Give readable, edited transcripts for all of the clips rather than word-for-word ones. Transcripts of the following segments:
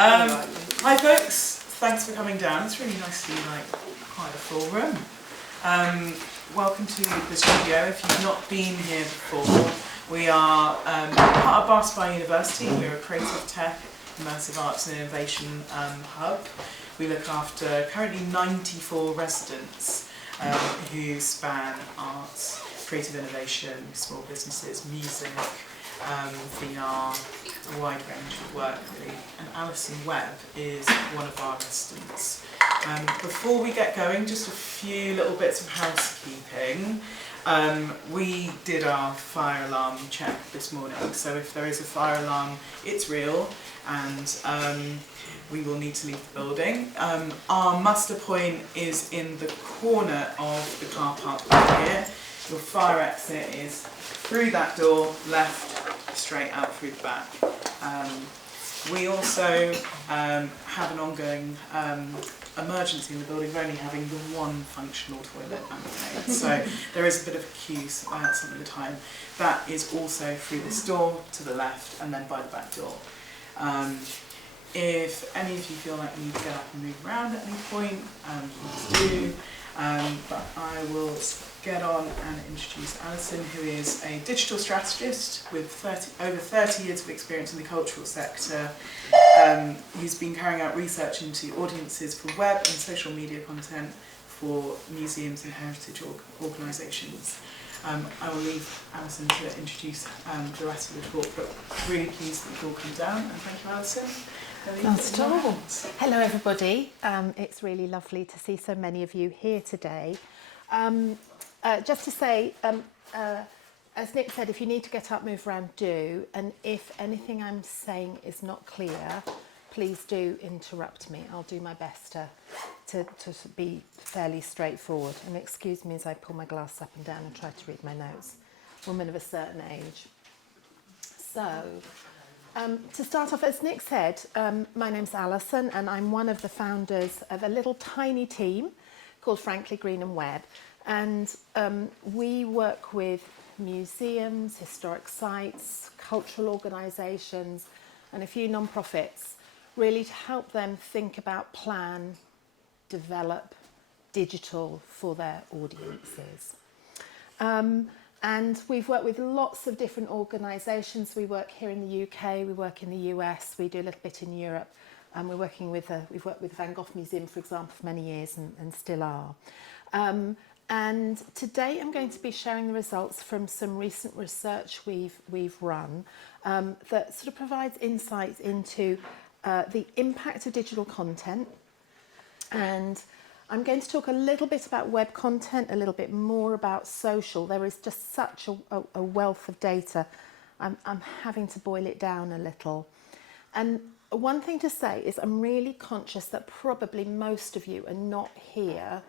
Hi folks, thanks for coming down. It's really nice to see quite a full room. Welcome to the studio. If you've not been here before, we are part of Barnsley University. We're a creative tech, immersive arts and innovation hub. We look after currently 94 residents who span arts, creative innovation, small businesses, music, VR, a wide range of work really. And Alyson Webb is one of our residents. Before we get going, just a few little bits of housekeeping. We did our fire alarm check this morning, so if there is a fire alarm, it's real, and we will need to leave the building. Our muster point is in the corner of the car park back here. Your fire exit is through that door, left, straight out through the back. We also have an ongoing emergency in the building of only having the one functional toilet and toilet. So there is a bit of a queue some of the time. That is also through this door to the left and then by the back door. If any of you feel like you need to get up and move around at any point, please do. But I will get on and introduce Alyson, who is a digital strategist with over 30 years of experience in the cultural sector, who's been carrying out research into audiences for web and social media content for museums and heritage organisations. I will leave Alyson to introduce the rest of the talk, but really pleased that you've all come down, and thank you, Alyson. Not at all. Hello everybody, it's really lovely to see so many of you here today. Just to say, as Nick said, if you need to get up, move around, do, and if anything I'm saying is not clear, please do interrupt me. I'll do my best to be fairly straightforward. And excuse me as I pull my glass up and down and try to read my notes. Woman of a certain age. So, to start off, as Nick said, my name's Alyson and I'm one of the founders of a little tiny team called Frankly Green and Webb. And we work with museums, historic sites, cultural organisations and a few non-profits really to help them think about, plan, develop digital for their audiences. And we've worked with lots of different organisations. We work here in the UK, we work in the US, we do a little bit in Europe. We're working with, we've worked with Van Gogh Museum, for example, for many years and still are. And today I'm going to be sharing the results from some recent research we've run that sort of provides insights into the impact of digital content. And I'm going to talk a little bit about web content, a little bit more about social. There is just such a wealth of data. I'm having to boil it down a little. And one thing to say is I'm really conscious that probably most of you are not here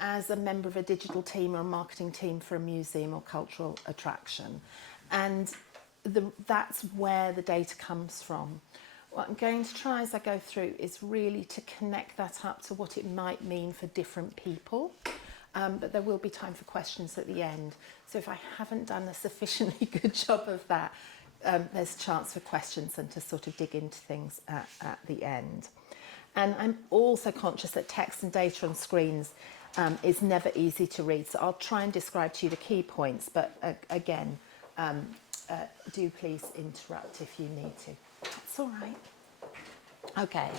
as a member of a digital team or a marketing team for a museum or cultural attraction. And that's where the data comes from. What I'm going to try as I go through is really to connect that up to what it might mean for different people. But there will be time for questions at the end. So if I haven't done a sufficiently good job of that, there's a chance for questions and to sort of dig into things at the end. And I'm also conscious that text and data on screens is never easy to read. So I'll try and describe to you the key points, but again, do please interrupt if you need to. That's all right. Okay,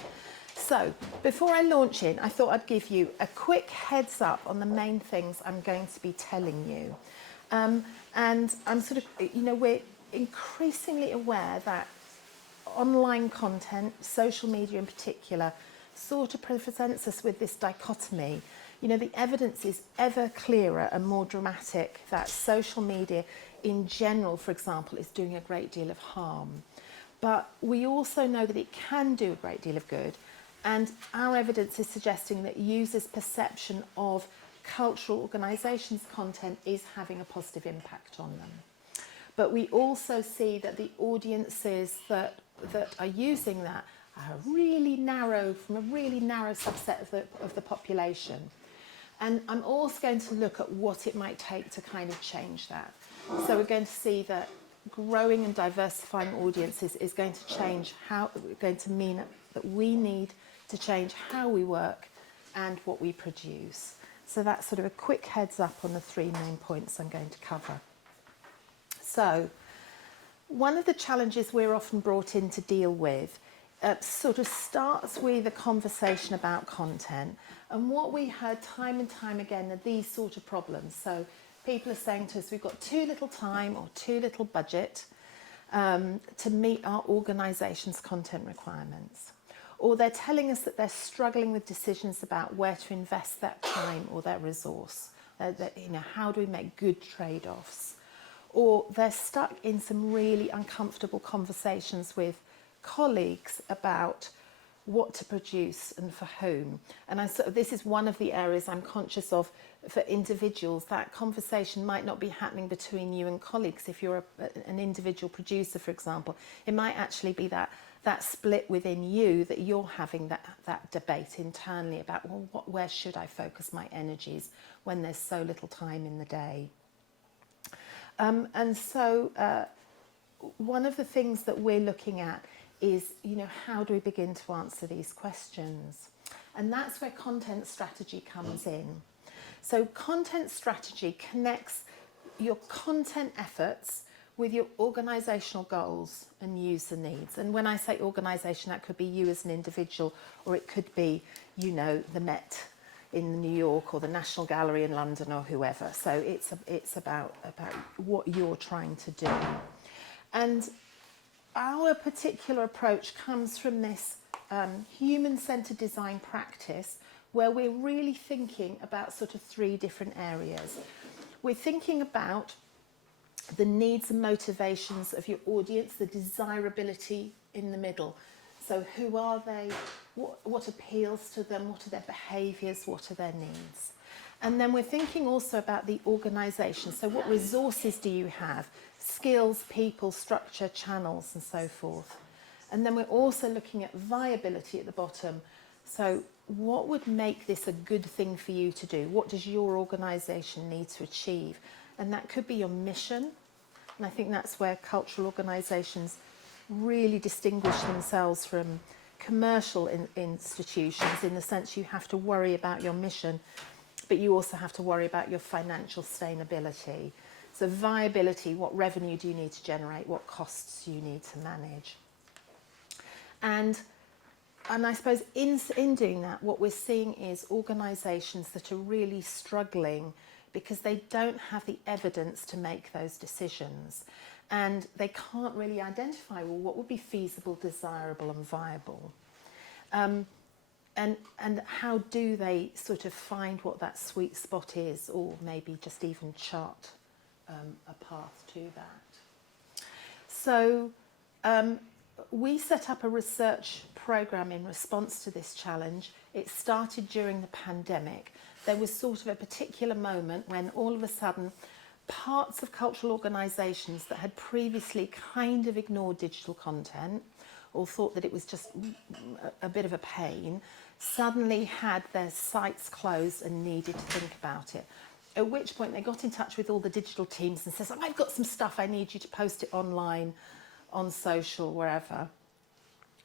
so before I launch in, I thought I'd give you a quick heads up on the main things I'm going to be telling you. And I'm sort of, we're increasingly aware that online content, social media in particular, sort of presents us with this dichotomy. The evidence is ever clearer and more dramatic that social media in general, for example, is doing a great deal of harm. But we also know that it can do a great deal of good, and our evidence is suggesting that users' perception of cultural organisations' content is having a positive impact on them. But we also see that the audiences that are using that are really narrow, from a really narrow subset of the population. And I'm also going to look at what it might take to kind of change that. So we're going to see that growing and diversifying audiences is going to change going to mean that we need to change how we work and what we produce. So that's sort of a quick heads up on the three main points I'm going to cover. So one of the challenges we're often brought in to deal with sort of starts with a conversation about content. And what we heard time and time again are these sort of problems. So people are saying to us, we've got too little time or too little budget to meet our organisation's content requirements. Or they're telling us that they're struggling with decisions about where to invest that time or their resource. How do we make good trade-offs? Or they're stuck in some really uncomfortable conversations with colleagues about what to produce and for whom. And this is one of the areas I'm conscious of for individuals. That conversation might not be happening between you and colleagues. If you're an individual producer, for example, it might actually be that split within you that you're having that debate internally about, well, where should I focus my energies when there's so little time in the day? And so one of the things that we're looking at is, how do we begin to answer these questions? And that's where content strategy comes in. So content strategy connects your content efforts with your organisational goals and user needs. And when I say organisation, that could be you as an individual, or it could be, the Met in New York or the National Gallery in London or whoever. So it's about what you're trying to do. And our particular approach comes from this human-centred design practice where we're really thinking about sort of three different areas. We're thinking about the needs and motivations of your audience, the desirability in the middle. So who are they? What appeals to them? What are their behaviours? What are their needs? And then we're thinking also about the organisation. So what resources do you have? Skills, people, structure, channels, and so forth. And then we're also looking at viability at the bottom. So what would make this a good thing for you to do? What does your organisation need to achieve? And that could be your mission. And I think that's where cultural organisations really distinguish themselves from commercial institutions, in the sense you have to worry about your mission, but you also have to worry about your financial sustainability. So viability, what revenue do you need to generate? What costs do you need to manage? And I suppose in doing that, what we're seeing is organisations that are really struggling because they don't have the evidence to make those decisions. And they can't really identify, well, what would be feasible, desirable and viable? And how do they sort of find what that sweet spot is, or maybe just even chart a path to that? So we set up a research programme in response to this challenge. It started during the pandemic. There was sort of a particular moment when all of a sudden parts of cultural organisations that had previously kind of ignored digital content or thought that it was just a bit of a pain, suddenly had their sites closed and needed to think about it. At which point they got in touch with all the digital teams and says, I've got some stuff, I need you to post it online, on social, wherever.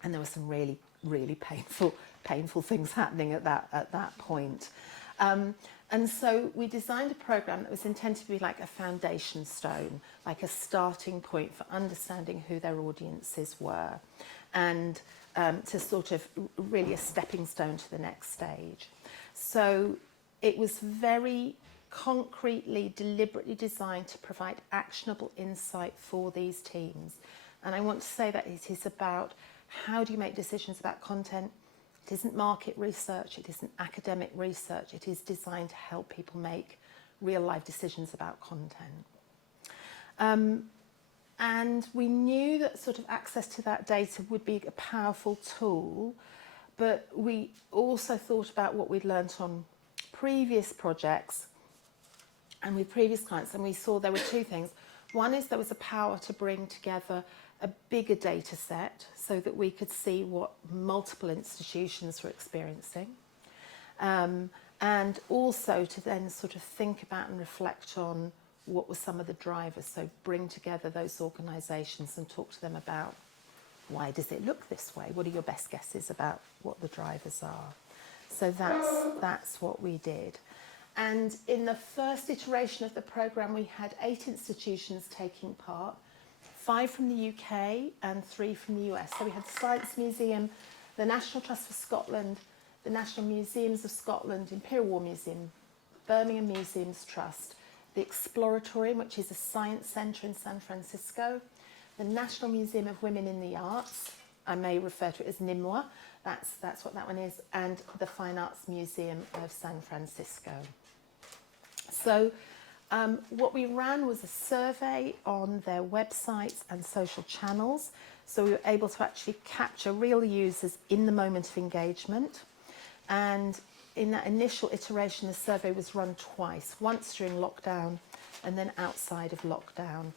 And there were some really, really painful things happening at that point. And so we designed a programme that was intended to be like a foundation stone, like a starting point for understanding who their audiences were, and to sort of really a stepping stone to the next stage. So it was very concretely, deliberately designed to provide actionable insight for these teams. And I want to say that it is about how do you make decisions about content. It isn't market research, it isn't academic research, it is designed to help people make real life decisions about content. And we knew that sort of access to that data would be a powerful tool, but we also thought about what we'd learnt on previous projects and with previous clients, and we saw there were two things. One is there was a power to bring together a bigger data set so that we could see what multiple institutions were experiencing, and also to then sort of think about and reflect on what were some of the drivers, so bring together those organisations and talk to them about why does it look this way? What are your best guesses about what the drivers are? So that's what we did. And in the first iteration of the programme, we had 8 institutions taking part, 5 from the UK and 3 from the US. So we had the Science Museum, the National Trust for Scotland, the National Museums of Scotland, Imperial War Museum, Birmingham Museums Trust, the Exploratorium, which is a science centre in San Francisco, the National Museum of Women in the Arts, I may refer to it as NIMWA, that's what that one is, and the Fine Arts Museum of San Francisco. So what we ran was a survey on their websites and social channels. So we were able to actually capture real users in the moment of engagement. And in that initial iteration, the survey was run twice, once during lockdown and then outside of lockdown.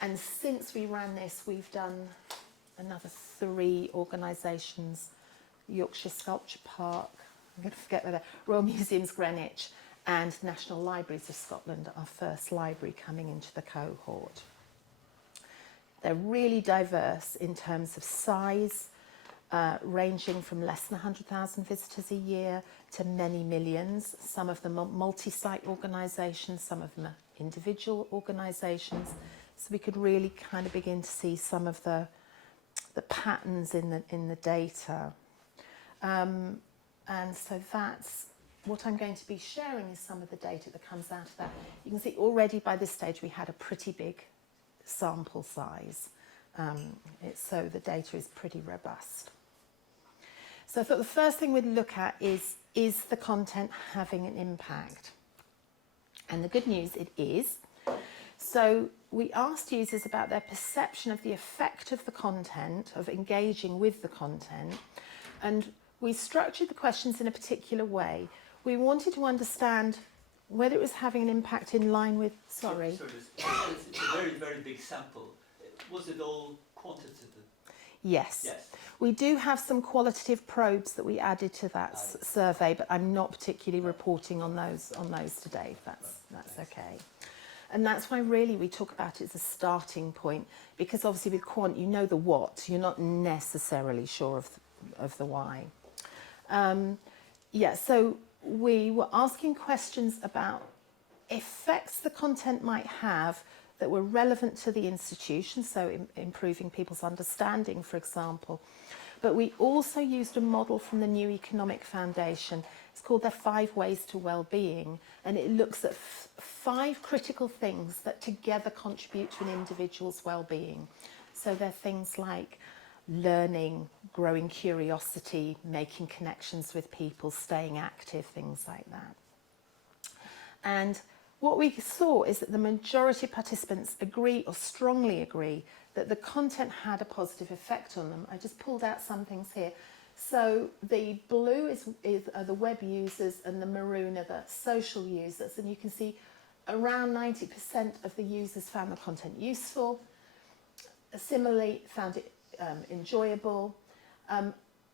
And since we ran this, we've done another 3 organisations, Yorkshire Sculpture Park, I'm going to forget whether, Royal Museums Greenwich, and National Libraries of Scotland, our first library coming into the cohort. They're really diverse in terms of size, ranging from less than 100,000 visitors a year to many millions. Some of them are multi-site organisations, some of them are individual organisations. So we could really kind of begin to see some of the patterns in the data. And so that's what I'm going to be sharing is some of the data that comes out of that. You can see already by this stage we had a pretty big sample size. So the data is pretty robust. So I thought the first thing we'd look at is the content having an impact? And the good news, it is. So we asked users about their perception of the effect of the content, of engaging with the content, and we structured the questions in a particular way. We wanted to understand whether it was having an impact in line with... Sorry. It's a very, very big sample. Was it all quantitative? Yes. Yes. We do have some qualitative probes that we added to that survey, but I'm not particularly reporting on those today. That's okay. And that's why really we talk about it as a starting point, because obviously with quant you know the what, you're not necessarily sure of the why. So we were asking questions about effects the content might have that were relevant to the institution, so improving people's understanding, for example. But we also used a model from the New Economic Foundation. It's called their 5 Ways to Wellbeing, and it looks at 5 critical things that together contribute to an individual's well-being. So they're things like learning, growing curiosity, making connections with people, staying active, things like that. And what we saw is that the majority of participants agree or strongly agree that the content had a positive effect on them. I just pulled out some things here. So the blue are the web users and the maroon are the social users. And you can see around 90% of the users found the content useful, similarly found it enjoyable.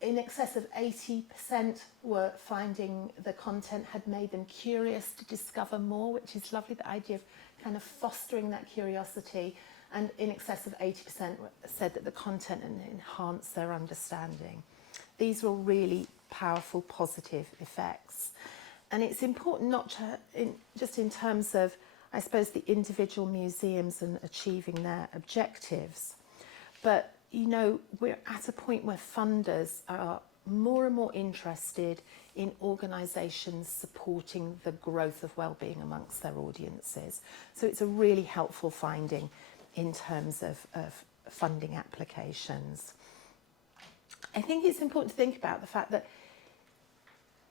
In excess of 80% were finding the content had made them curious to discover more, which is lovely, the idea of kind of fostering that curiosity. And in excess of 80% said that the content enhanced their understanding. These were really powerful, positive effects. And it's important not to, just in terms of, I suppose, the individual museums and achieving their objectives, but you know, we're at a point where funders are more and more interested in organisations supporting the growth of wellbeing amongst their audiences. So it's a really helpful finding in terms of funding applications. I think it's important to think about the fact that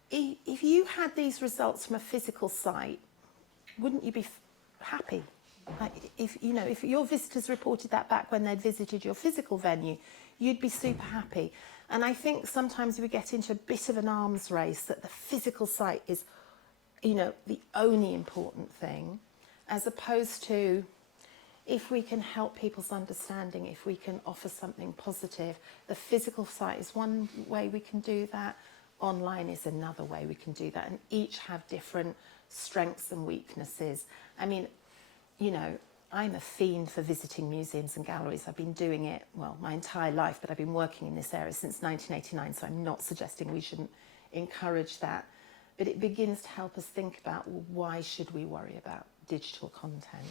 if you had these results from a physical site, wouldn't you be happy? Like if your visitors reported that back when they'd visited your physical venue, you'd be super happy. And I think sometimes we get into a bit of an arms race that the physical site is, the only important thing, as opposed to if we can help people's understanding, if we can offer something positive, the physical site is one way we can do that, online is another way we can do that, and each have different strengths and weaknesses. I mean, I'm a fiend for visiting museums and galleries. I've been doing it, well, my entire life, but I've been working in this area since 1989, so I'm not suggesting we shouldn't encourage that. But it begins to help us think about, well, why should we worry about digital content?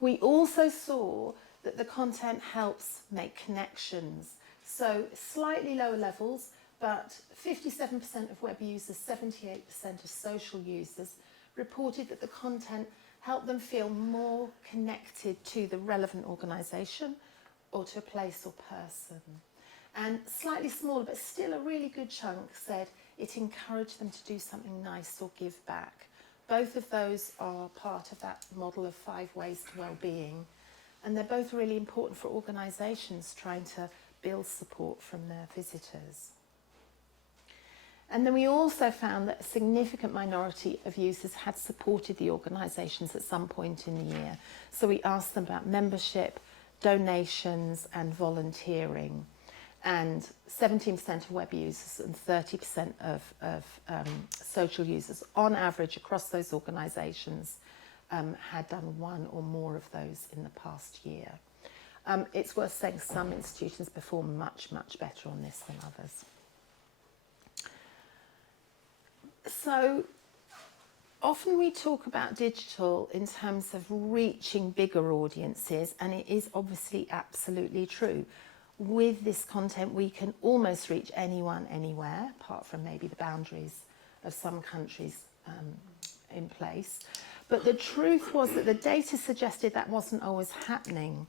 We also saw that the content helps make connections. So slightly lower levels, but 57% of web users, 78% of social users reported that the content helped them feel more connected to the relevant organisation or to a place or person. And slightly smaller, but still a really good chunk, said it encouraged them to do something nice or give back. Both of those are part of that model of 5 ways to well-being. And they're both really important for organisations trying to build support from their visitors. And then we also found that a significant minority of users had supported the organisations at some point in the year. So we asked them about membership, donations and volunteering. And 17% of web users and 30% of social users, on average across those organisations, had done one or more of those in the past year. It's worth saying some institutions perform much, much better on this than others. So often we talk about digital in terms of reaching bigger audiences, and it is obviously absolutely true. With this content, we can almost reach anyone, anywhere, apart from maybe the boundaries of some countries in place. But the truth was that the data suggested that wasn't always happening.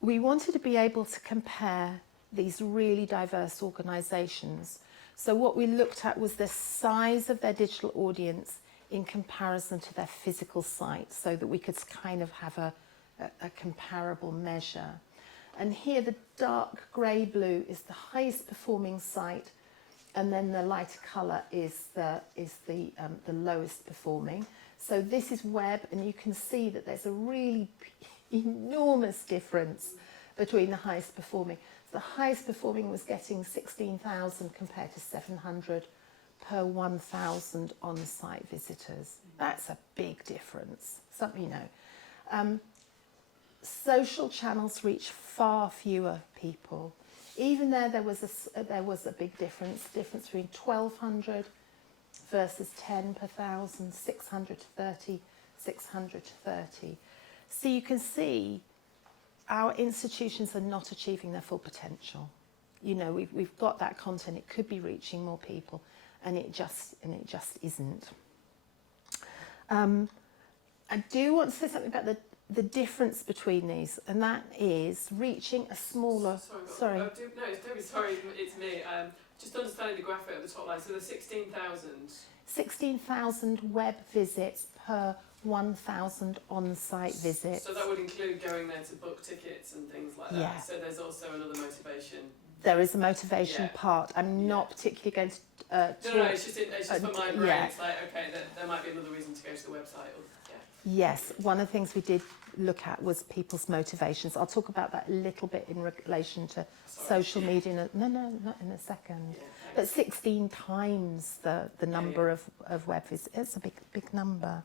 We wanted to be able to compare these really diverse organisations. So what we looked at was the size of their digital audience in comparison to their physical site, so that we could kind of have a comparable measure. And here the dark grey blue is the highest performing site, and then the lighter colour is the lowest performing. So this is Webb, and you can see that there's a really enormous difference between the highest performing. The highest performing was getting 16,000 compared to 700 per 1,000 on-site visitors. That's a big difference. Something, you know. Social channels reach far fewer people. Even there was a big difference between 1,200 versus 10 per 1,000, 600 to 30, 600 to 30. So you can see our institutions are not achieving their full potential. You know, we've got that content, it could be reaching more people, and it just isn't. I do want to say something about the difference between these, and that is reaching a smaller... Sorry. No, don't be sorry, it's me. Just understanding the graphic at the top line, so there's 16,000. 16,000 web visits per 1,000 on-site visits. So that would include going there to book tickets and things like that. Yeah. So there's also another motivation. There is a motivation part. I'm not particularly going to talk... No, it's just for my brain. Yeah. It's like, okay, there might be another reason to go to the website. Or, Yes, one of the things we did look at was people's motivations. I'll talk about that a little bit in relation to social media. No, not in a second. Yeah, but 16 times the number of web visits. It's a big number.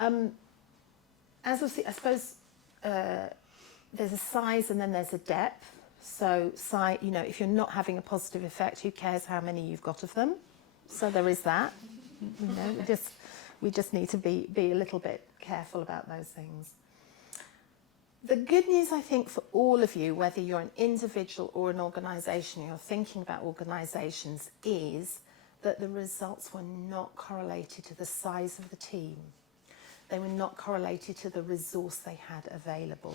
As I suppose there's a size and then there's a depth. So, you know, if you're not having a positive effect, who cares how many you've got of them? So there is that. You know, we just need to be a little bit careful about those things. The good news, I think, for all of you, whether you're an individual or an organisation, you're thinking about organisations, is that the results were not correlated to the size of the team. They were not correlated to the resource they had available.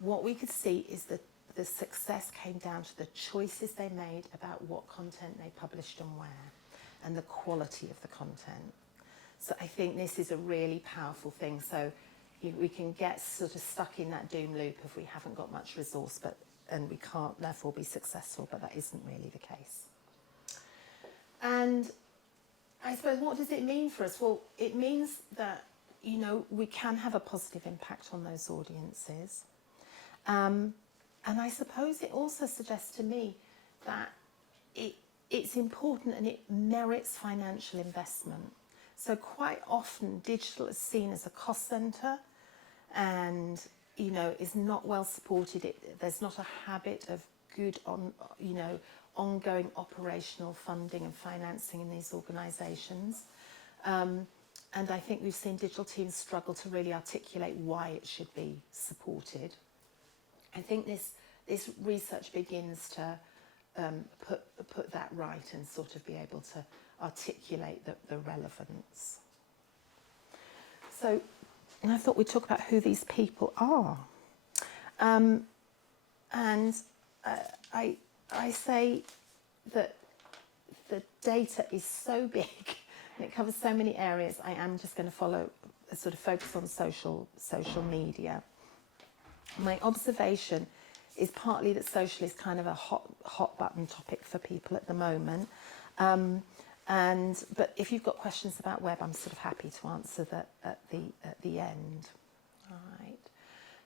What we could see is that the success came down to the choices they made about what content they published and where, and the quality of the content. So I think this is a really powerful thing. So we can get sort of stuck in that doom loop if we haven't got much resource, and we can't therefore be successful, but that isn't really the case. And I suppose, what does it mean for us? Well, it means that, you know, we can have a positive impact on those audiences. And I suppose it also suggests to me that it's important and it merits financial investment. So quite often digital is seen as a cost centre and, you know, is not well supported. There's not a habit of good ongoing operational funding and financing in these organisations. And I think we've seen digital teams struggle to really articulate why it should be supported. I think this research begins to put that right and sort of be able to articulate the relevance. So I thought we'd talk about who these people are. I say that the data is so big and it covers so many areas. I am just going to follow a sort of focus on social media. My observation is partly that social is kind of a hot button topic for people at the moment. But if you've got questions about Webb, I'm sort of happy to answer that at the end. All right.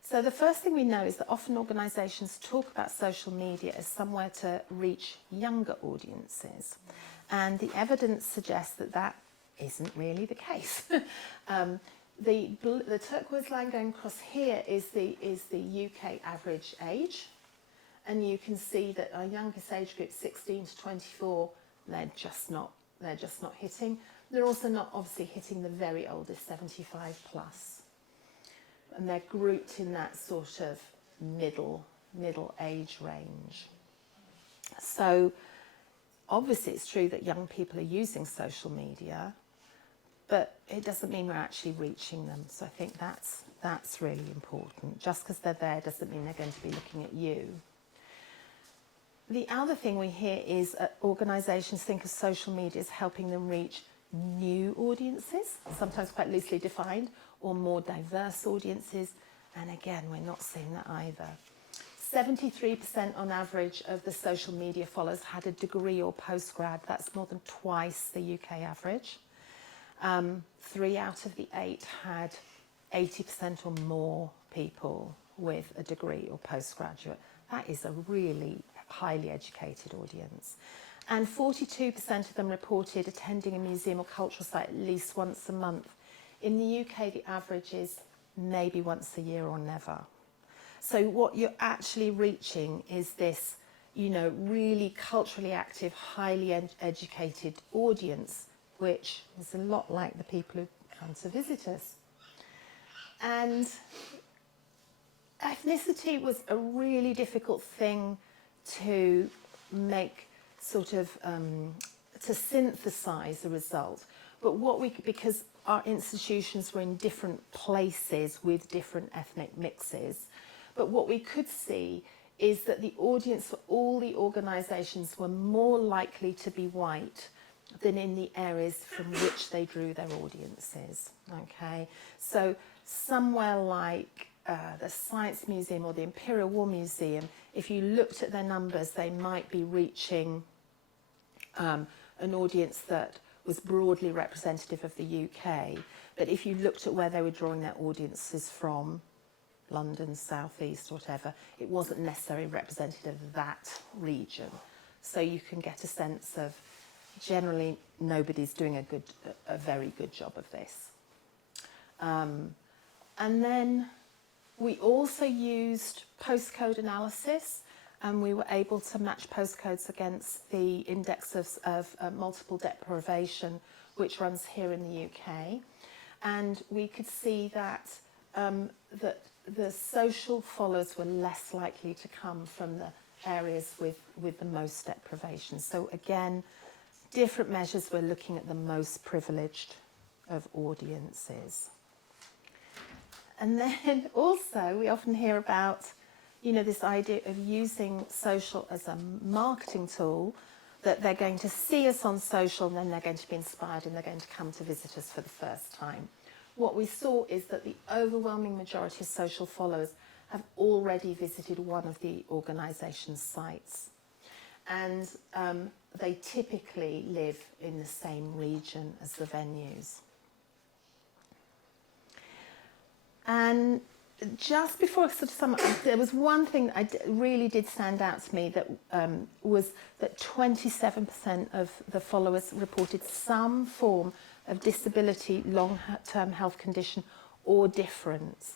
So the first thing we know is that often organisations talk about social media as somewhere to reach younger audiences, and the evidence suggests that that isn't really the case. The turquoise line going across here is the UK average age, and you can see that our youngest age group, 16 to 24, they're just not hitting. They're also not obviously hitting the very oldest, 75 plus. And they're grouped in that sort of middle age range. So obviously it's true that young people are using social media, but it doesn't mean we're actually reaching them. So I think that's really important. Just because they're there doesn't mean they're going to be looking at you. The other thing we hear is organisations think of social media as helping them reach new audiences, sometimes quite loosely defined, or more diverse audiences. And again, we're not seeing that either. 73% on average of the social media followers had a degree or postgrad. That's more than twice the UK average. 3 out of the 8 had 80% or more people with a degree or postgraduate. That is a really highly educated audience. And 42% of them reported attending a museum or cultural site at least once a month. In the UK, the average is maybe once a year or never. So what you're actually reaching is this, you know, really culturally active, highly educated audience, which is a lot like the people who come to visit us. And ethnicity was a really difficult thing to make sort of, to synthesize the result. But because our institutions were in different places with different ethnic mixes, but what we could see is that the audience for all the organisations were more likely to be white than in the areas from which they drew their audiences. Okay, so somewhere like the Science Museum or the Imperial War Museum, if you looked at their numbers, they might be reaching an audience that was broadly representative of the UK. But if you looked at where they were drawing their audiences from, London, South East, whatever, it wasn't necessarily representative of that region. So you can get a sense of generally nobody's doing a very good job of this. And then we also used postcode analysis, and we were able to match postcodes against the index of multiple deprivation, which runs here in the UK. And we could see that that the social followers were less likely to come from the areas with the most deprivation. So again, different measures were looking at the most privileged of audiences. And then also we often hear about, you know, this idea of using social as a marketing tool, that they're going to see us on social and then they're going to be inspired and they're going to come to visit us for the first time. What we saw is that the overwhelming majority of social followers have already visited one of the organisation's sites. And they typically live in the same region as the venues. And just before I sort of sum up, there was one thing that really did stand out to me, that was that 27% of the followers reported some form of disability, long-term health condition, or difference.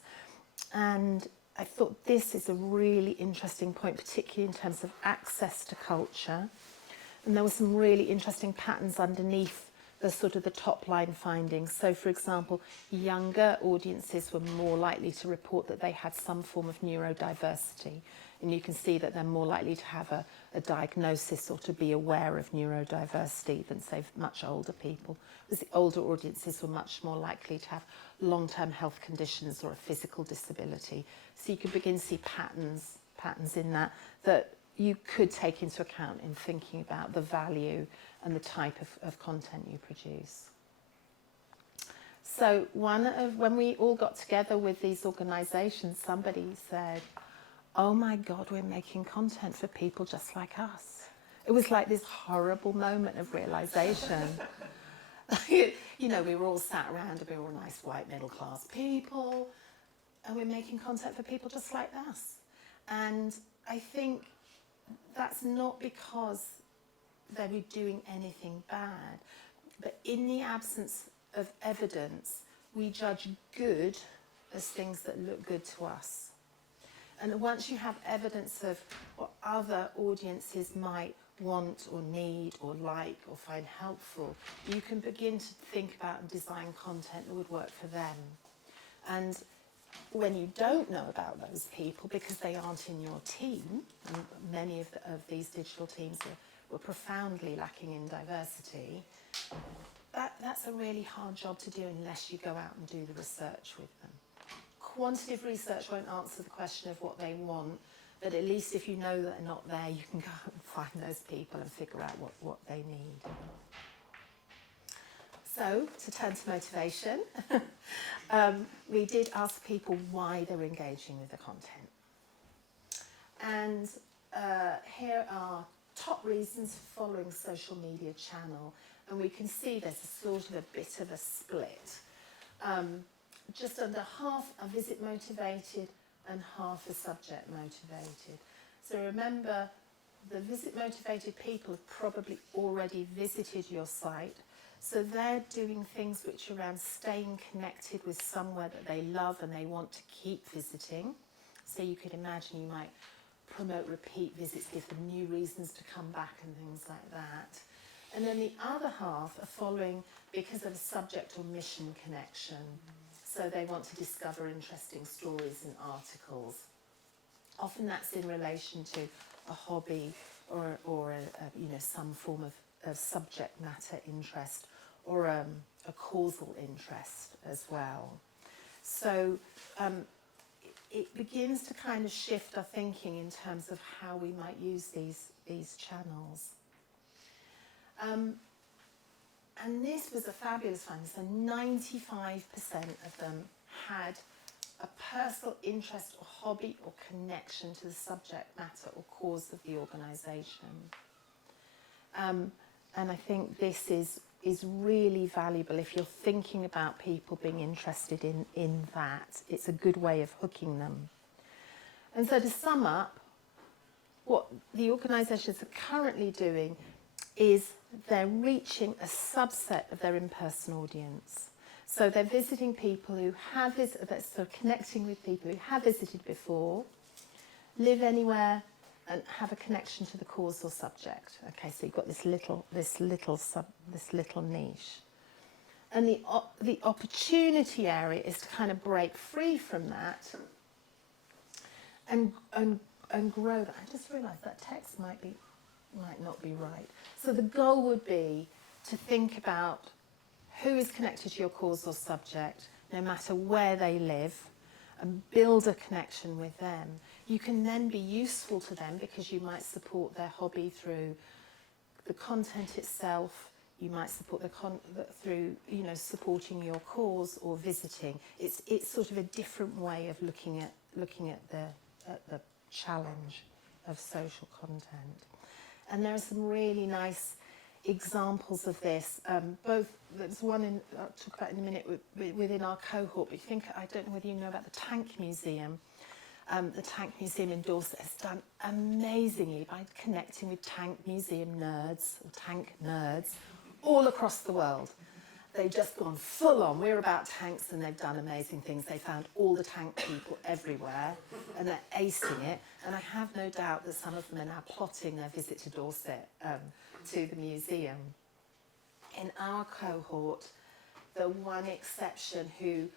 And I thought this is a really interesting point, particularly in terms of access to culture. And there were some really interesting patterns underneath the sort of the top line findings. So, for example, younger audiences were more likely to report that they had some form of neurodiversity. And you can see that they're more likely to have a diagnosis or to be aware of neurodiversity than, say, much older people. Because the older audiences were much more likely to have long-term health conditions or a physical disability. So you could begin to see patterns in that you could take into account in thinking about the value and the type of content you produce. So when we all got together with these organisations, somebody said, oh my God, we're making content for people just like us. It was like this horrible moment of realisation. You know, we were all sat around and we were all nice white middle class people, and we're making content for people just like us. And I think that's not because they were doing anything bad, but in the absence of evidence, we judge good as things that look good to us. And once you have evidence of what other audiences might want or need or like or find helpful, you can begin to think about and design content that would work for them. And when you don't know about those people because they aren't in your team, and many of these digital teams were profoundly lacking in diversity, that's a really hard job to do unless you go out and do the research with them. Quantitative research won't answer the question of what they want, but at least if you know that they're not there, you can go and find those people and figure out what they need. So, to turn to motivation, we did ask people why they're engaging with the content. And here are top reasons for following social media channel. And we can see there's a sort of a bit of a split. Just under half are visit motivated and half are subject motivated. So remember, the visit motivated people have probably already visited your site. So they're doing things which are around staying connected with somewhere that they love and they want to keep visiting. So you could imagine you might promote repeat visits, give them new reasons to come back and things like that. And then the other half are following because of a subject or mission connection. So they want to discover interesting stories and articles. Often that's in relation to a hobby or some form of subject matter interest or a causal interest as well. So it begins to kind of shift our thinking in terms of how we might use these channels. And this was a fabulous finding. So 95% of them had a personal interest or hobby or connection to the subject matter or cause of the organisation. And I think this is really valuable if you're thinking about people being interested in that. It's a good way of hooking them. And so to sum up, what the organisations are currently doing is they're reaching a subset of their in-person audience. So they're visiting people who have visited, so connecting with people who have visited before, live anywhere, and have a connection to the cause or subject. Okay, so you've got this little niche. And the opportunity area is to kind of break free from that and grow that. I just realised that text might not be right. So the goal would be to think about who is connected to your cause or subject, no matter where they live, and build a connection with them. You can then be useful to them because you might support their hobby through the content itself. You might support through supporting your cause or visiting. It's sort of a different way of looking at the challenge of social content. And there are some really nice examples of this. There's one I'll talk about in a minute within our cohort. But I don't know whether you know about the Tank Museum. The Tank Museum in Dorset has done amazingly by connecting with tank museum nerds or tank nerds all across the world. they've just gone full on. We're about tanks, and they've done amazing things. They found all the tank people everywhere, and they're acing it. And I have no doubt that some of them are now plotting their visit to Dorset to the museum. In our cohort, the one exception who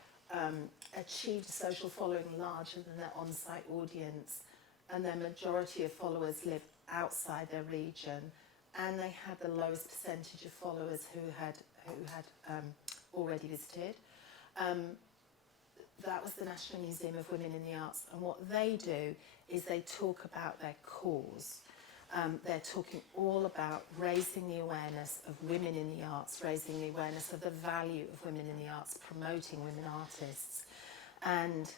achieved a social following larger than their on-site audience, and their majority of followers live outside their region, and they had the lowest percentage of followers who had already visited. That was the National Museum of Women in the Arts, and what they do is they talk about their cause. They're talking all about raising the awareness of women in the arts, raising the awareness of the value of women in the arts, promoting women artists. And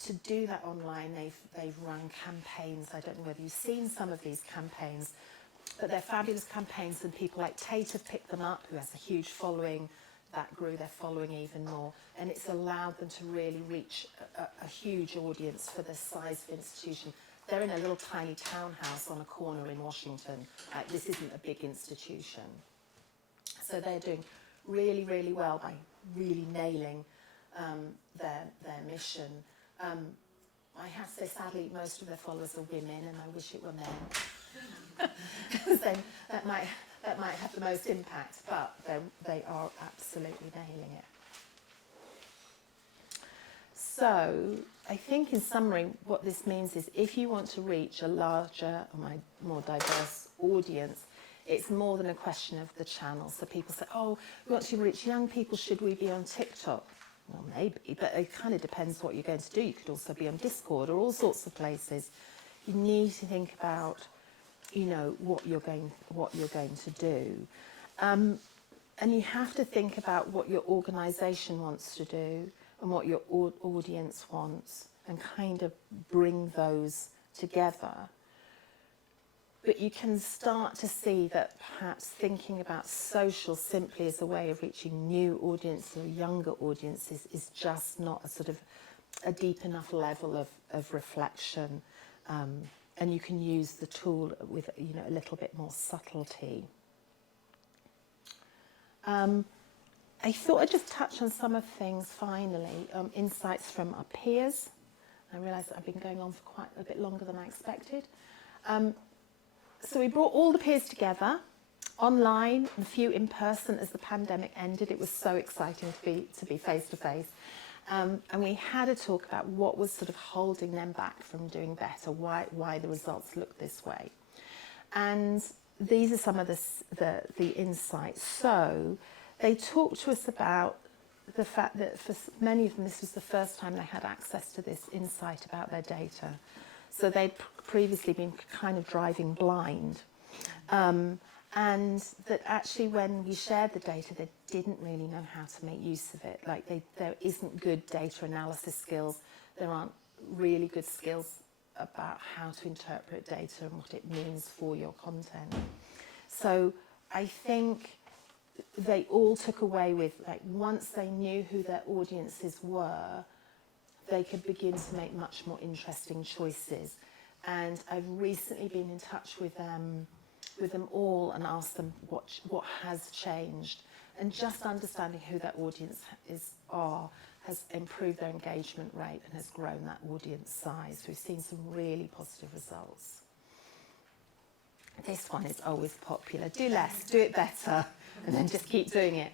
to do that online, they've run campaigns. I don't know whether you've seen some of these campaigns, but they're fabulous campaigns, and people like Tate have picked them up, who has a huge following. That grew their following even more, and it's allowed them to really reach a huge audience for the size of institution. They're in a little tiny townhouse on a corner in Washington. This isn't a big institution. So they're doing really, really well by really nailing their mission. I have to say, sadly, most of their followers are women, and I wish it were men. So that might have the most impact, but they are absolutely nailing it. So I think in summary what this means is if you want to reach a larger or more diverse audience, it's more than a question of the channel. So people say, oh, we want to reach young people, should we be on TikTok? Well, maybe, but it kind of depends what you're going to do. You could also be on Discord or all sorts of places. You need to think about, you know, what you're going to do. And you have to think about what your organisation wants to do and what your audience wants, and kind of bring those together. But you can start to see that perhaps thinking about social simply as a way of reaching new audiences or younger audiences is just not a sort of a deep enough level of reflection. And you can use the tool with, you know, a little bit more subtlety. I thought I'd just touch on some of the things finally, insights from our peers. I realise that I've been going on for quite a bit longer than I expected. So we brought all the peers together, online, and a few in person as the pandemic ended. It was so exciting to be face to face. And we had a talk about what was sort of holding them back from doing better, why the results look this way. And these are some of the insights. So they talked to us about the fact that for many of them this was the first time they had access to this insight about their data. So they'd previously been kind of driving blind. And that actually when we shared the data, they didn't really know how to make use of it. Like there isn't good data analysis skills. There aren't really good skills about how to interpret data and what it means for your content. So I think they all took away with, like, once they knew who their audiences were, they could begin to make much more interesting choices. And I've recently been in touch with them all and asked them what has changed. And just understanding who their audience has improved their engagement rate and has grown that audience size. We've seen some really positive results. This one is always popular. Do less, do it better, and then just keep doing it.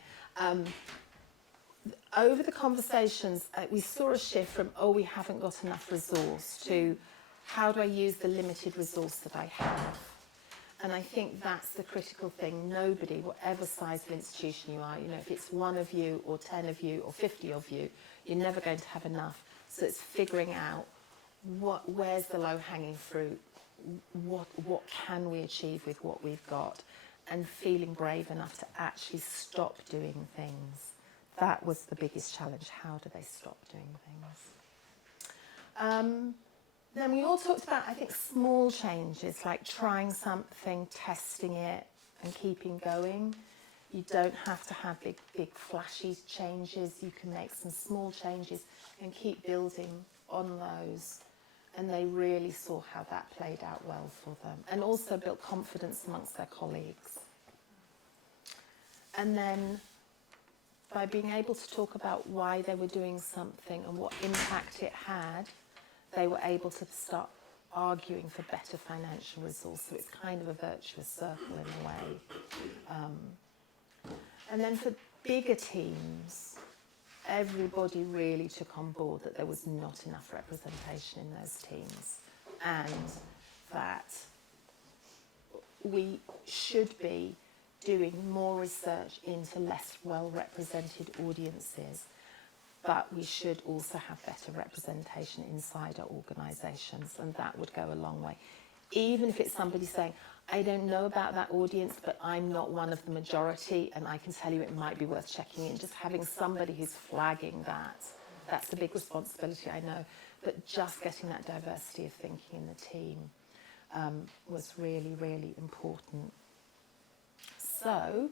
Over the conversations, we saw a shift from, oh, we haven't got enough resource, to how do I use the limited resource that I have? And I think that's the critical thing. Nobody, whatever size of institution you are, you know, if it's 1 of you or 10 of you or 50 of you, you're never going to have enough. So it's figuring out where's the low-hanging fruit, what can we achieve with what we've got, and feeling brave enough to actually stop doing things. That was the biggest challenge. How do they stop doing things? Then we all talked about, I think, small changes, like trying something, testing it, and keeping going. You don't have to have big flashy changes. You can make some small changes and keep building on those. And they really saw how that played out well for them, and also built confidence amongst their colleagues. And then by being able to talk about why they were doing something and what impact it had, they were able to start arguing for better financial results. So it's kind of a virtuous circle in a way. And then for bigger teams, everybody really took on board that there was not enough representation in those teams, and that we should be doing more research into less well-represented audiences, but we should also have better representation inside our organisations, and that would go a long way. Even if it's somebody saying, I don't know about that audience, but I'm not one of the majority, and I can tell you it might be worth checking in. Just having somebody who's flagging that, that's a big responsibility, I know, but just getting that diversity of thinking in the team was really, really important. So,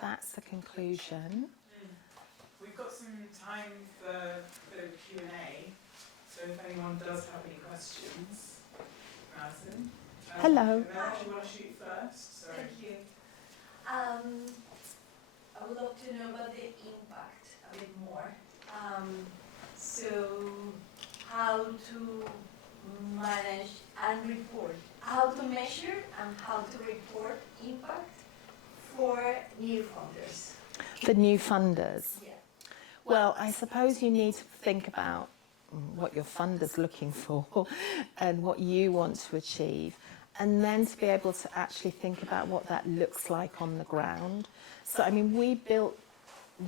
that's the conclusion. We've got some time for a bit of Q&A, so if anyone does have any questions, Alyson. Hello. Do you want to shoot first? Sorry. Thank you. I would love to know about the impact a bit more. So, how to manage and report, how to measure and how to report impact for new funders. For new funders. Yeah. Well, I suppose you need to think about what your funder's looking for and what you want to achieve, and then to be able to actually think about what that looks like on the ground. So, I mean, we built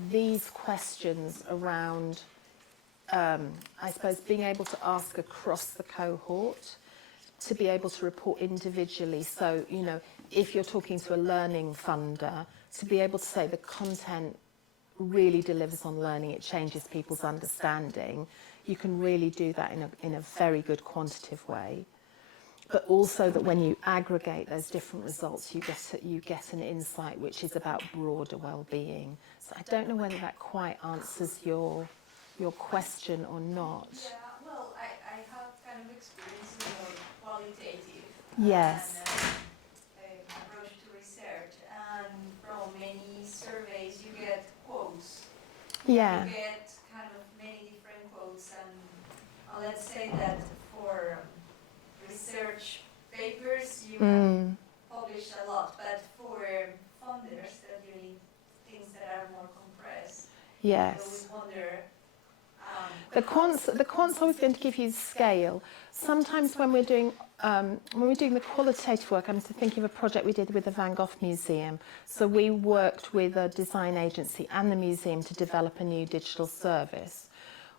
these questions around, I suppose, being able to ask across the cohort, to be able to report individually. So, you know, if you're talking to a learning funder, to be able to say the content really delivers on learning, it changes people's understanding. You can really do that in a very good quantitative way. But also that when you aggregate those different results, you get an insight which is about broader well-being. So I don't know whether that quite answers your question or not. Yeah, well, I have kind of experience in more qualitative Yes. and, approach to research, and from many surveys you get quotes. Yeah. You get kind of many different quotes, and let's say that for research papers you have published a lot, but for funders that you need things that are more compressed. Yes. I always wonder. The quant's always going to give you scale. Sometimes when we're doing the qualitative work, I'm thinking of a project we did with the Van Gogh Museum. So we worked with a design agency and the museum to develop a new digital service.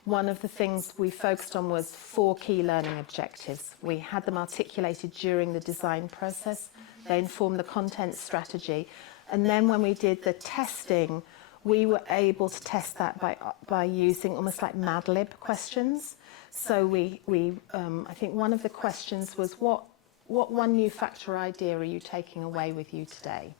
One of the things we focused on was 4 key learning objectives. We had them articulated during the design process. They informed the content strategy. And then when we did the testing, we were able to test that by using almost like Mad Lib questions. So I think one of the questions was, what one new factor or idea are you taking away with you today?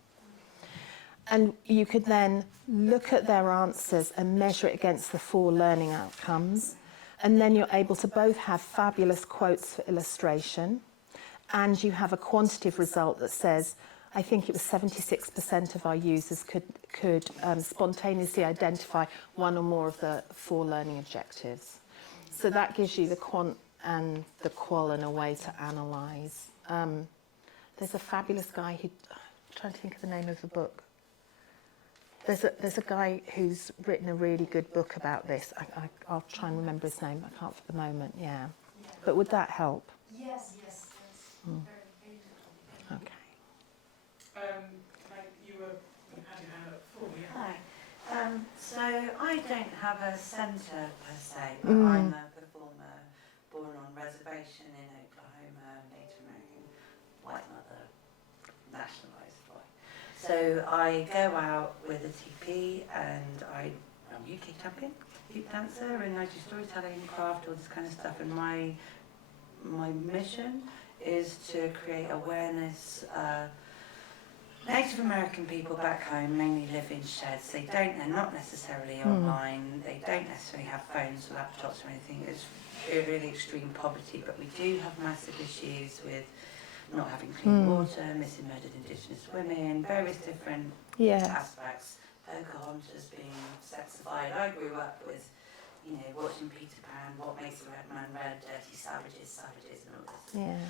And you could then look at their answers and measure it against the 4 learning outcomes. And then you're able to both have fabulous quotes for illustration, and you have a quantitative result that says, I think it was 76% of our users could spontaneously identify one or more of the 4 learning objectives. So that gives you the quant and the qual in a way to analyse. There's a fabulous guy who, I'm trying to think of the name of the book. There's a guy who's written a really good book about this. I'll try and remember his name. I can't for the moment, yeah. But would that help? Yes. Very good. Okay. You had your hand up before, yeah. Hi. So I don't have a centre per se, but I'm a performer born on reservation in Oklahoma, Native American, white mother, nationalised boy. So I go out with a TP and I'm UK champion, hoop dancer, and I do storytelling, craft, all this kind of stuff. And my mission is to create awareness. Native American people back home mainly live in sheds. They're not necessarily online. They don't necessarily have phones or laptops or anything. It's really extreme poverty, but we do have massive issues with not having clean water, missing murdered Indigenous women, various different aspects, Pocahontas being sexified. I grew up with, you know, watching Peter Pan, What Makes a Red Man Red, Dirty Savages, Savages and all this. Yeah.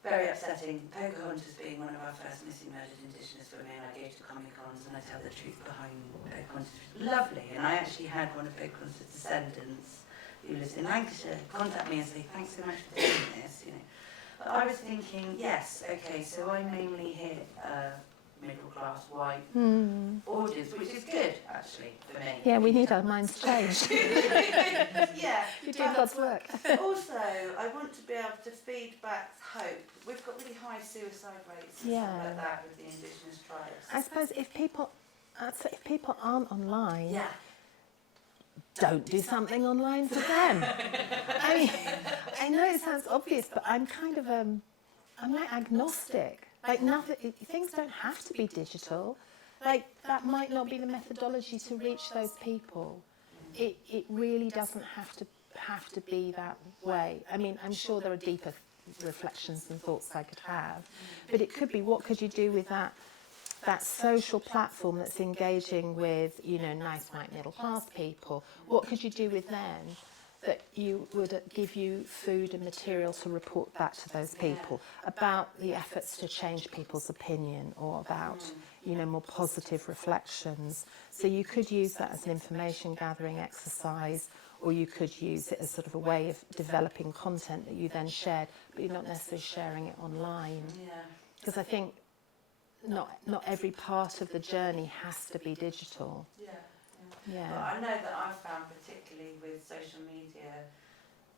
Very upsetting. Pocahontas being one of our first missing murdered Indigenous women. I go to Comic-Cons and I tell the truth behind Pocahontas. Lovely. And I actually had one of Pocahontas' descendants who lives in Lancashire contact me and say, thanks so much for doing this, you know. But I was thinking, yes, okay, so I mainly hit middle-class white audience, which is good, actually, for me. Yeah, we need our minds changed. Yeah. You're doing God's work. Also, I want to be able to feed back hope. We've got really high suicide rates and stuff like that with the Indigenous tribes. I suppose if people aren't online, Yeah. don't do something online for them. I mean, I know it sounds obvious, but I'm kind of I'm like agnostic. Like nothing, things don't have to be digital. Like that might not be the methodology to reach those people. It really doesn't have to be that way. I mean, I'm sure there are deeper reflections and thoughts I could have, but it could be, what could you do with that social platform that's engaging with, you know, nice white middle class people? What could you do with them that you would give you food and material to report back to those people about the efforts to change people's opinion, or about, you know, more positive reflections? So you could use that as an information gathering exercise, or you could use it as sort of a way of developing content that you then shared, but you're not necessarily sharing it online. Yeah. Because I think not every part of the journey has to be digital. Yeah. Yeah. But I know that I've found, particularly with social media,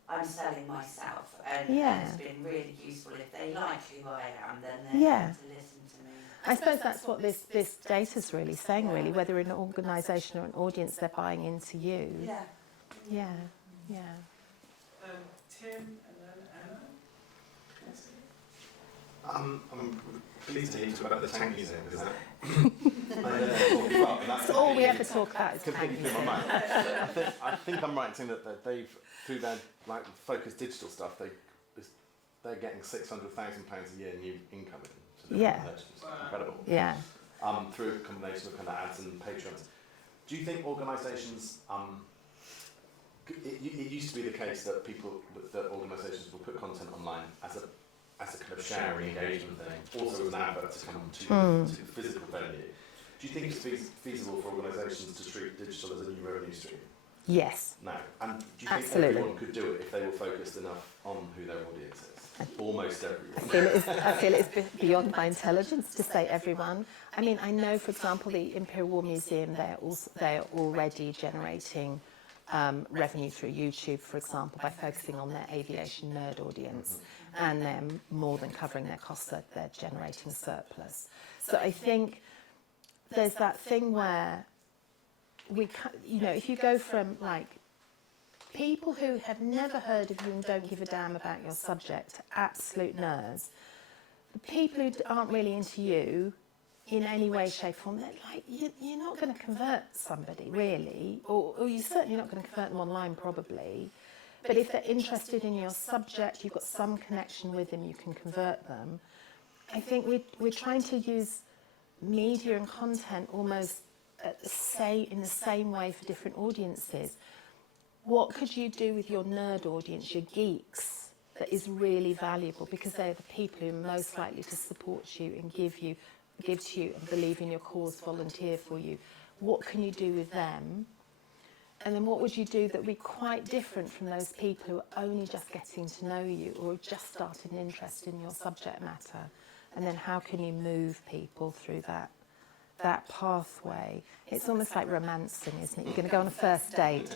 I'm selling myself, and it's been really useful. If they like who I am, then they're going to listen to me. I suppose that's what this data's really saying, really, whether in an organisation or an audience, they're buying into you. Yeah. Yeah, yeah. Tim and then Anna. Yes. I'm pleased to hear you talk about the Tank Museum, because That's all we ever talk about is completely tanks. through my mind. I think I'm right in saying that they've, through their like focused digital stuff, they're getting £600,000 a year new income in. So it's incredible. Yeah. Through a combination of kind of ads and patrons. Do you think organisations? It used to be the case that organisations will put content online as a kind of sharing engagement thing, also as an advert to come to the physical venue. Do you think it's feasible for organisations to treat digital as a new revenue stream? Yes. No. And do you think everyone could do it if they were focused enough on who their audience is? Almost everyone. I feel it's beyond my intelligence to say everyone. I mean, I know, for example, the Imperial War Museum, they're already generating revenue through YouTube, for example, by focusing on their aviation nerd audience, and they're more than covering their costs, that they're generating surplus. So I think there's that thing where if you go from like people who have never heard of you and don't give a damn about your subject to absolute nerds, the people who aren't really into you in any way, shape, or form, they're like, you're not going to convert somebody, really, or you're certainly not going to convert them online, probably. But if they're interested in your subject, you've got some connection with them, you can convert them. I think we're trying to use media and content almost in the same way for different audiences. What could you do with your nerd audience, your geeks, that is really valuable, because they're the people who are most likely to support you and give to you and believe in your cause, volunteer for you. What can you do with them? And then what would you do that would be quite different from those people who are only just getting to know you or just started an interest in your subject matter? And then how can you move people through that pathway? It's almost like romancing, isn't it? You're going to go on a first date.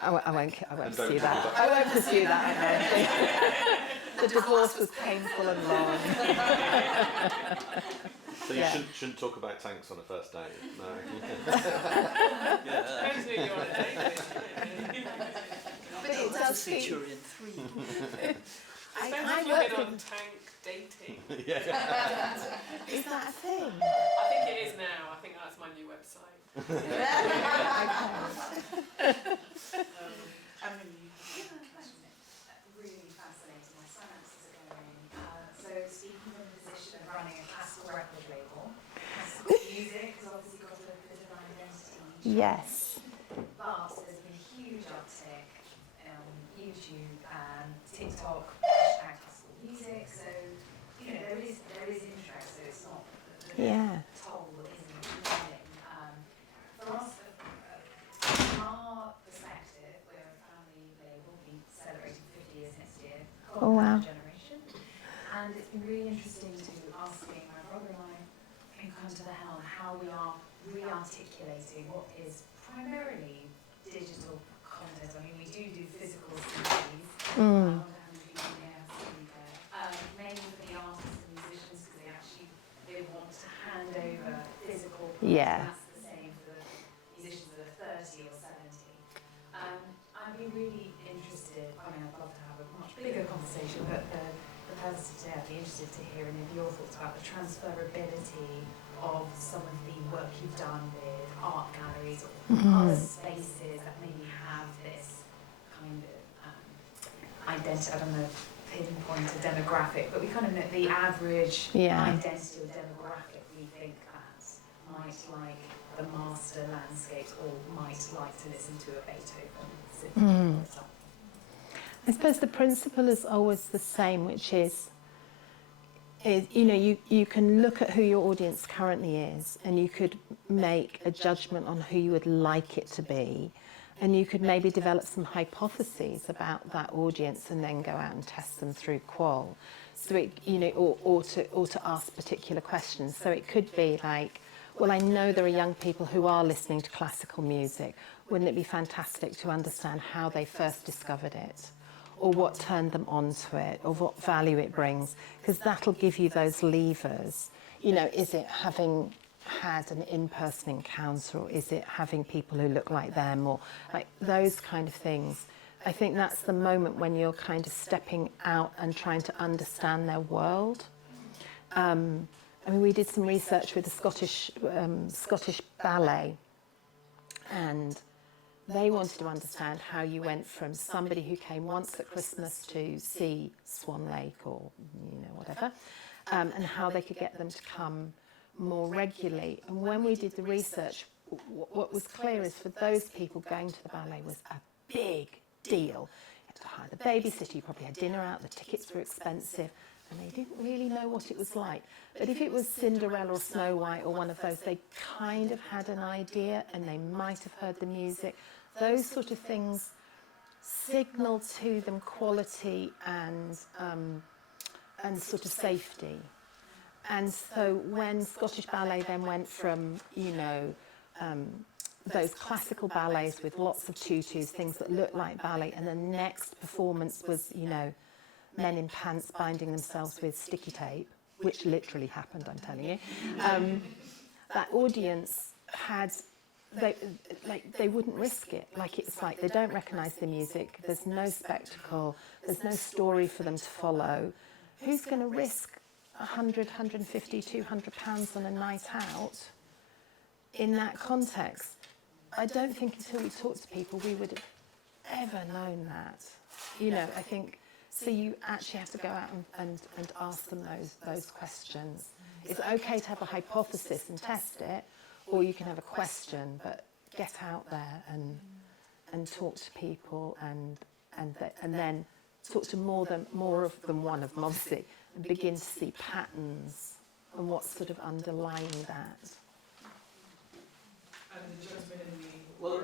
I won't pursue that. I won't pursue that, I know. The divorce was painful and long. So you shouldn't talk about tanks on a first date. No. Depends who you're on a date with. But it does feature in 3. Depends if you've been on tank dating. Is that a thing? I think it is now. I think that's my new website. Really fascinating. My synapses are going. So speaking from the position of running a classical record label, classical music has obviously got a Yes. But there's been a huge uptick on YouTube and TikTok, hashtag classical music. So, you know, there is interest. So it's not that Yeah. toll isn't learning. For us, from our perspective, we're a family label. We'll be celebrating 50 years next year. Oh, wow. Generation. And it's been really interesting to asking my brother and I, who come to the helm, how we are re-articulating what is primarily digital content. I mean, we do physical CDs. Mm. Mainly for the artists and musicians because they want to hand over physical. Yeah. And that's the same for the musicians that are 30 or 70. I'd be really interested. I mean, I'd love to have a much bigger conversation, but the purpose of today, I'd be interested to hear any of your thoughts about the transferability of some of the work you've done with art galleries or other spaces that maybe have this kind of identity. I don't know, pinpoint a demographic, but we kind of know the average identity or demographic we think that might like the master landscapes or might like to listen to a Beethoven symphony, for example. I suppose the principle is always the same, which is you know, you can look at who your audience currently is and you could make a judgment on who you would like it to be, and you could maybe develop some hypotheses about that audience and then go out and test them through qual. So it, you know, or to ask particular questions. So it could be like, well, I know there are young people who are listening to classical music. Wouldn't it be fantastic to understand how they first discovered it, or what turned them onto it, or what value it brings? Because that'll give you those levers. You know, is it having had an in-person encounter, or is it having people who look like them, or like those kind of things? I think that's the moment when you're kind of stepping out and trying to understand their world. I mean, we did some research with the Scottish Ballet, and they wanted to understand how you went from somebody who came once at Christmas to see Swan Lake or, you know, whatever, and how they could get them to come more regularly. And when we did the research, what was clear is for those people, going to the ballet was a big deal. You had to hire the babysitter, you probably had dinner out, the tickets were expensive, and they didn't really know what it was like. But if it was Cinderella or Snow White or one of those, they kind of had an idea, and they might have heard the music. Those sort of things signal to them quality and sort of safety. And so when Scottish Ballet then went from, you know, those classical ballets with lots of tutus, things that look like ballet, and the next performance was, you know, men in pants binding themselves with sticky tape, which literally happened, I'm telling you. That audience had, they wouldn't risk it. Like, it's like they don't recognise the music, there's no spectacle, there's no story for them to follow. Who's going to risk 100, 150, 200 pounds on a night out in that context? I don't think until we talked to people we would have ever known that. You know, I think, so you actually have to go out and ask them those questions. It's okay to have a hypothesis and test it, or you can have a question, but get out there and talk to people and then talk to more of them, one of them obviously, and begin to see patterns and what's sort of underlying that. And the gentleman in the... Well,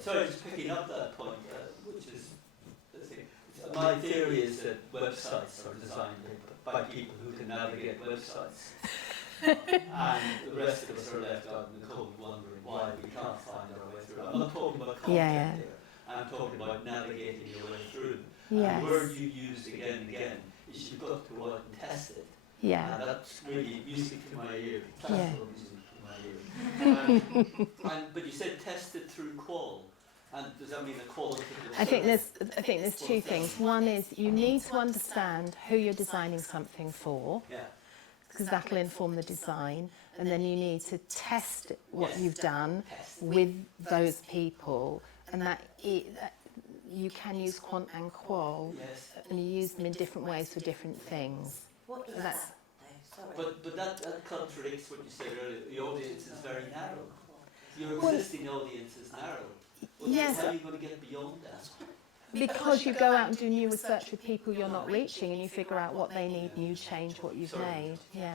sorry, just picking up that point, which is the thing. My theory is that websites are designed by people who can navigate websites. And the rest of us are left out in the cold wondering why we can't find our way through. I'm not talking about content here. I'm talking about navigating your way through. Yes. And the word you used again and again is you've got to go out and test it. Yeah. And that's really music to my ear, classical music to my ear. But you said test it through qual. And does that mean a qualitative? I think there's two things. One is you need to understand who you're designing something for, because that'll inform the design, and then you need to test what you've done with those people, and that you can use quant and qual, and you use them in different ways for different things. What is That's- that, though? Sorry. But that contradicts what you said earlier. The audience is very narrow. Your Well, existing audience is narrow. Well, yes. how are you going to get beyond that? Because you go out and do new research with people you're not reaching and you figure out what they need and you change what you've made. Yeah.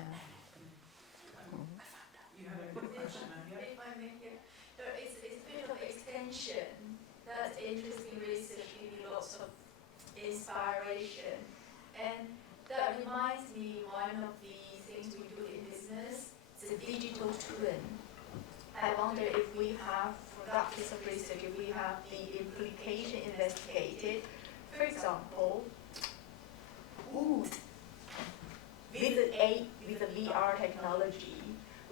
You had a good question there, If I may, yeah. It's a bit of extension. That's interesting research, giving lots of inspiration. And that reminds me, one of the things we do in business is a digital twin. I wonder if we have, for that piece of research, if we have the implication investigated. For example, with the VR technology,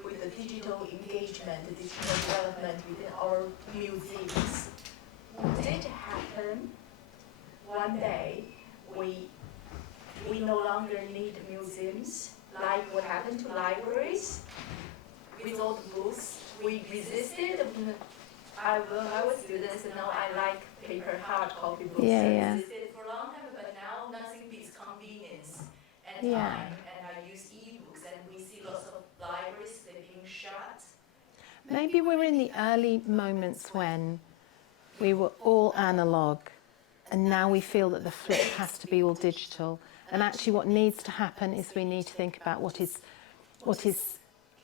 with the digital engagement, the digital development within our museums, would it happen one day we no longer need museums, like what happened to libraries with all the books? We resisted. When I was students, now I like paper hard copy books. I resisted for a long time, but now nothing beats convenience and time. And I use e-books, and we see lots of libraries being shut. Maybe we're in the early moments when we were all analog and now we feel that the flip has to be all digital. And actually what needs to happen is we need to think about what is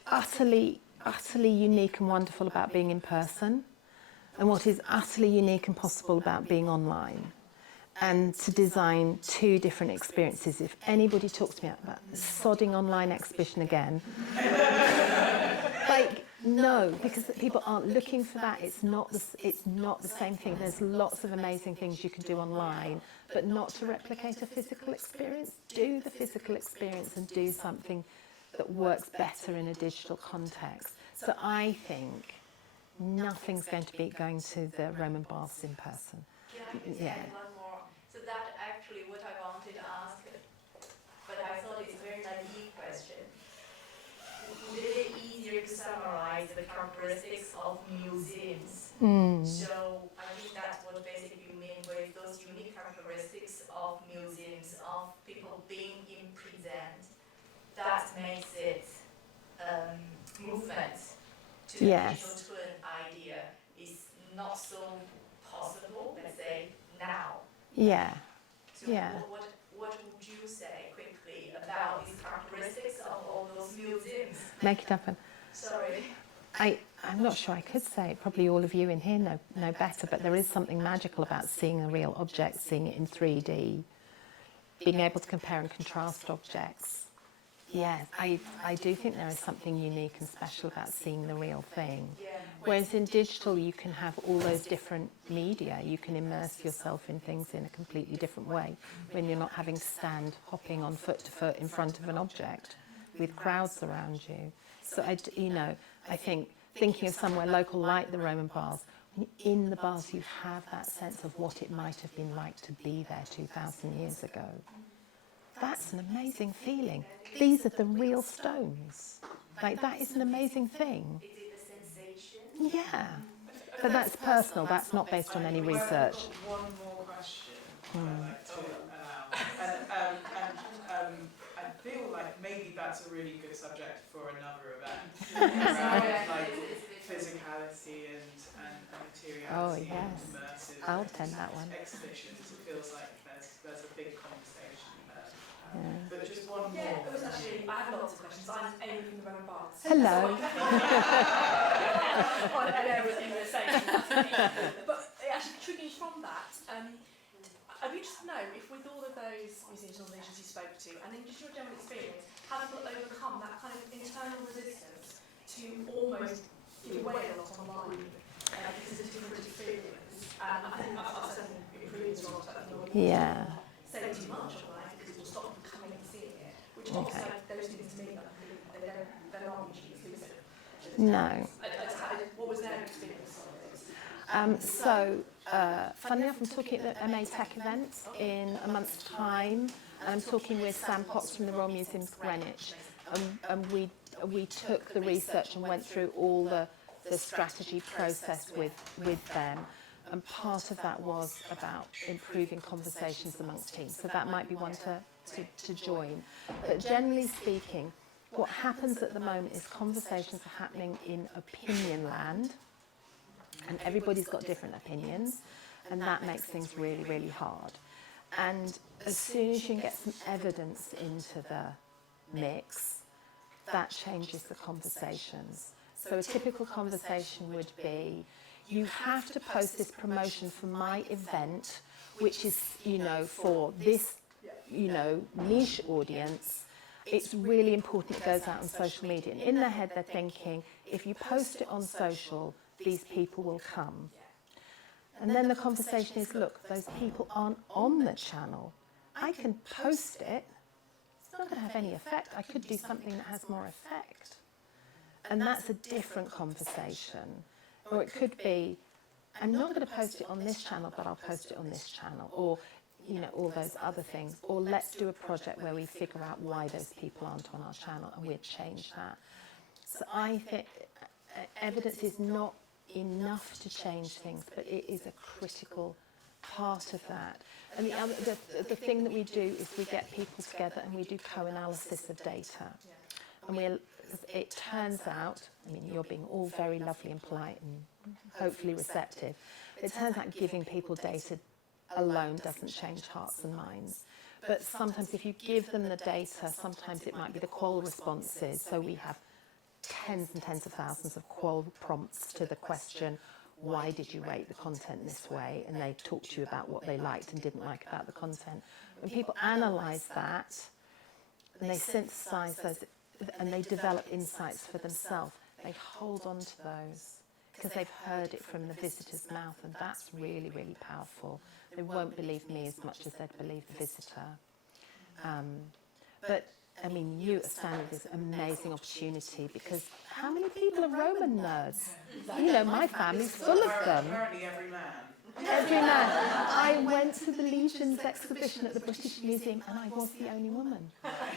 utterly unique and wonderful about being in person and what is utterly unique and possible about being online. And to design two different experiences. If anybody talks to me about the sodding online exhibition again, like, no, because people aren't looking for that. It's not the same thing. There's lots of amazing things you can do online, but not to replicate a physical experience. Do the physical experience and do something that works better in a digital context. So I think nothing's going to beat going to the Roman baths in person. Can I add one more? So that actually what I wanted to ask, but I thought it's a very naive question. Would it be easier to summarize the characteristics of museums? So I think that's what basically you mean with those unique characteristics of museums, of people being in present. That makes it movement to the digital twin idea is not so possible, let's say, now. Yeah. So what would you say quickly about these characteristics of all those museums? Make it happen. Sorry. I'm not sure I could say it. Probably all of you in here know better, but there is something magical about seeing a real object, seeing it in 3D, being able to compare and contrast objects. Yes, I do think there is something unique and special about seeing the real thing. Whereas in digital, you can have all those different media. You can immerse yourself in things in a completely different way when you're not having to stand hopping on foot to foot in front of an object with crowds around you. So, I think thinking of somewhere local like the Roman baths, in the baths you have that sense of what it might have been like to be there 2,000 years ago. That's an amazing feeling. These are the real stones. Like, that is an amazing thing. Is it a sensation? Yeah. But that's personal. That's not based on any research. One more question I'd like to allow. And I feel like maybe that's a really good subject for another event. Around, like, physicality and materiality Oh, yes. and immersive I'll attend that one. exhibitions. It feels like there's a big conversation there. Yeah. But just one more. Yeah, it was actually, I have lots of questions. I'm Amy from the Roman Baths. Hello. And everything you're saying. But actually, triggering from that, I'd be interested to know if with all of those museums and organisations you spoke to, and then just your general experience, how have you overcome that kind of internal resistance to almost give away a lot online because it's a different experience. And I think that's certainly improving as well. Yeah. Say too much online because we'll stop them coming and seeing it, which also those things to me that they're not mutually exclusive. No. What was their experience of this? Funnily enough, I'm talking at the MA Tech event in a month's time. I'm talking with Sam Potts from the Royal Museums Greenwich, and we took the research and went through all the strategy process with them. And part of that was about improving conversations amongst teams. So that might be one to join. But generally speaking, what happens at the moment is conversations are happening in opinion land, And everybody's got different opinions, and that makes things really, really hard. And as soon as you can get some evidence into the mix, that changes the conversations. So a typical conversation would be, you have to post this promotion for my event, which is, you know, for this, you know, niche audience. It's really important it goes out on social media. And in their head, they're thinking, if you post it on social, these people will come. And then the conversation is, look, those people aren't on the channel. I can post it. It's not going to have any effect. I could do something that has more effect. And that's a different conversation. Or it could be, I'm not going to post it on this channel, but I'll post it on this channel. Or, you know, all those other things. Or let's do a project where we figure out why those people aren't on our channel and we'll change that. So I think evidence is not enough to change things, but it is a critical part of that. And the thing that we do is we get people together and we do co-analysis of data. And it turns out, I mean, you're being all very lovely and polite and hopefully receptive, it turns out giving people data alone doesn't change hearts and minds. But sometimes if you give them the data, sometimes it might be the qual responses. So we have tens and tens of thousands of qual prompts to the question, why did you rate the content this way? And they talk to you about what they liked and didn't like about the content. When people analyse that and they synthesise those and they develop insights for themselves, they hold on to those because they've heard it from the visitor's mouth, and that's really, really powerful. They won't believe me as much as they'd believe the visitor. But I mean, you at Standard is an amazing opportunity because how many people are Roman nerds? You know, my family's full of them. Apparently every man. Every man. I went to the Legions exhibition at the British Museum and I was the only woman.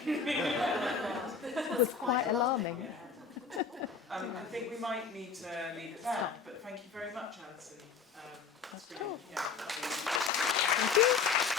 It was quite alarming. I think we might need to leave it there, but thank you very much, Alyson. That's cool. Yeah, Thank you.